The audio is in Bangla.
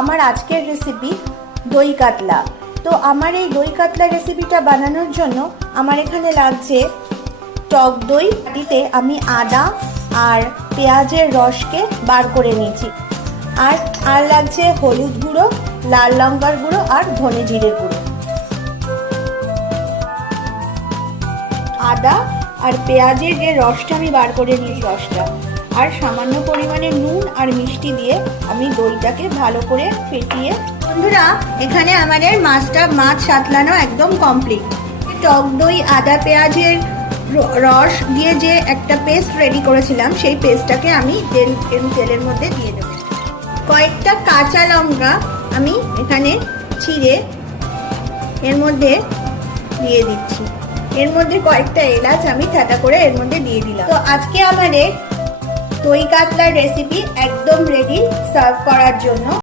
আমার আজকের রেসিপি দই কাতলা। তো আমার এই দই কাতলা রেসিপিটা বানানোর জন্য আমার এখানে লাগছে টক দই। বাটিতে আমি আদা আর পেঁয়াজের রসকে বার করে নিয়েছি। আর লাগছে হলুদ গুঁড়ো, লাল লঙ্কার গুঁড়ো আর ধনে জিরের গুঁড়ো। আদা আর পেঁয়াজের যে রসটা আমি বার করে নিয়েছি, রসটা আর সামান্য পরিমাণে নুন আর মিষ্টি দিয়ে আমি দইটাকে ভালো করে ফেটিয়ে। বন্ধুরা, এখানে আমাদের মাছ সাতলানো একদম কমপ্লিট। টক দই, আদা, পেঁয়াজের রস দিয়ে যে একটা পেস্ট রেডি করেছিলাম, সেই পেস্টটাকে আমি তেলের মধ্যে দিয়ে দেবো। কয়েকটা কাঁচা লঙ্কা আমি এখানে ছিঁড়ে এর মধ্যে দিয়ে দিচ্ছি। এর মধ্যে কয়েকটা এলাচ আমি ঠাটা করে এর মধ্যে দিয়ে দিলাম। তো আজকে আমাদের দই কাতলার রেসিপি একদম রেডি সার্ভ করার জন্য।